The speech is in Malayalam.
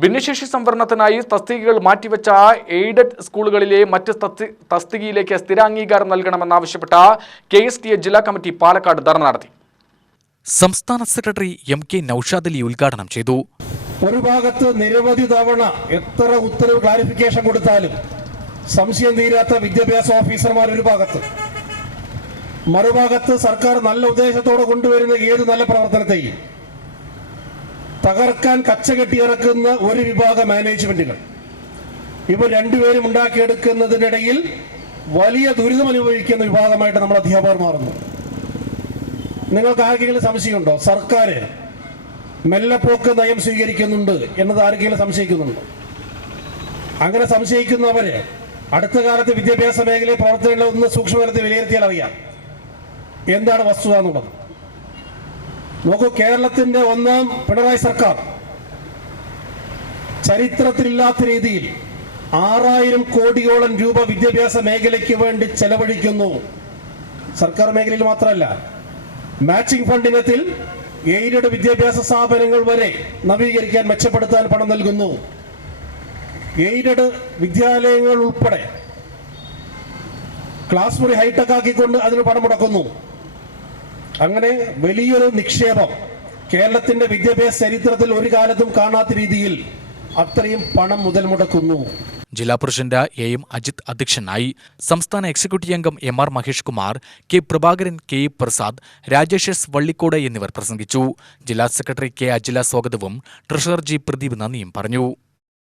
ഭിന്നശേഷി സംവരണത്തിനായി തസ്തികകൾ മാറ്റിവെച്ച എയ്ഡഡ് സ്കൂളുകളിലെ മറ്റ് തസ്തികയിലേക്ക് സ്ഥിരാംഗീകാരം നൽകണമെന്നാവശ്യപ്പെട്ട KSTA ജില്ലാ കമ്മിറ്റി പാലക്കാട് ധർണ നടത്തി. സംസ്ഥാന സെക്രട്ടറി MK നൌഷാദ് അലി ഉദ്ഘാടനം ചെയ്തു. ഒരു ഭാഗത്ത് നിരവധി തവണ എത്ര ഉത്തരവ് ക്ലാരിഫിക്കേഷൻ കൊടുത്താലും സംശയം തീരാത്ത വിദ്യാഭ്യാസ ഓഫീസർമാർ ഒരു ഭാഗത്ത്, മറുഭാഗത്ത് സർക്കാർ നല്ല ഉദ്ദേശത്തോടെ കൊണ്ടുവരുന്ന ഏത് നല്ല പ്രവർത്തനത്തെയും തകർക്കാൻ കച്ചകെട്ടിയിറക്കുന്ന ഒരു വിഭാഗം മാനേജ്മെന്റുകൾ. ഇവർ രണ്ടുപേരും ഉണ്ടാക്കിയെടുക്കുന്നതിനിടയിൽ വലിയ ദുരിതം അനുഭവിക്കുന്ന വിഭാഗമായിട്ട് നമ്മൾ അധ്യാപകർ മാറുന്നു. നിങ്ങൾക്ക് ആർക്കെങ്കിലും സംശയമുണ്ടോ സർക്കാർ മെല്ലപ്പോക്ക് നയം സ്വീകരിക്കുന്നുണ്ട് എന്നത് ആർക്കെങ്കിലും സംശയിക്കുന്നുണ്ടോ? അങ്ങനെ സംശയിക്കുന്നവരെ അടുത്ത കാലത്ത് വിദ്യാഭ്യാസ മേഖലയിൽ പ്രവർത്തനങ്ങളെ ഒന്ന് സൂക്ഷ്മതലത്തിൽ വിലയിരുത്തിയാൽ അറിയാം എന്താണ് വസ്തുത എന്നുള്ളത്. നോക്കൂ, കേരളത്തിന്റെ ഒന്നാം പിണറായി സർക്കാർ ചരിത്രത്തിലില്ലാത്ത രീതിയിൽ 6000 കോടിയോളം രൂപ വിദ്യാഭ്യാസ മേഖലയ്ക്ക് വേണ്ടി ചെലവഴിക്കുന്നു. സർക്കാർ മേഖലയിൽ മാത്രമല്ല, മാച്ചിങ് ഫണ്ട് ഇനത്തിൽ എയ്ഡഡ് വിദ്യാഭ്യാസ സ്ഥാപനങ്ങൾ വരെ നവീകരിക്കാൻ മെച്ചപ്പെടുത്താൻ പണം നൽകുന്നു. എയ്ഡഡ് വിദ്യാലയങ്ങൾ ഉൾപ്പെടെ ക്ലാസ് മുറി ഹൈടെക് ആക്കിക്കൊണ്ട് അതിന് പണം മുടക്കുന്നു. അങ്ങനെ വലിയൊരു നിക്ഷേപം കേരളത്തിന്റെ വിദ്യാഭ്യാസ ചരിത്രത്തിൽ ഒരു കാലത്തും കാണാത്ത രീതിയിൽ അത്രയും പണം മുതൽ മുടക്കുന്നു. ജില്ലാ പ്രസിഡന്റ് AM അജിത് അധ്യക്ഷനായി. സംസ്ഥാന എക്സിക്യൂട്ടീവ് അംഗം MR Mahesh Kumar, K Prabhakaran, K Prasad, Rajesh S Vallicode എന്നിവർ പ്രസംഗിച്ചു. ജില്ലാ സെക്രട്ടറി K അജില സ്വാഗതവും ട്രഷറർ G പ്രദീപ് നന്ദിയും പറഞ്ഞു.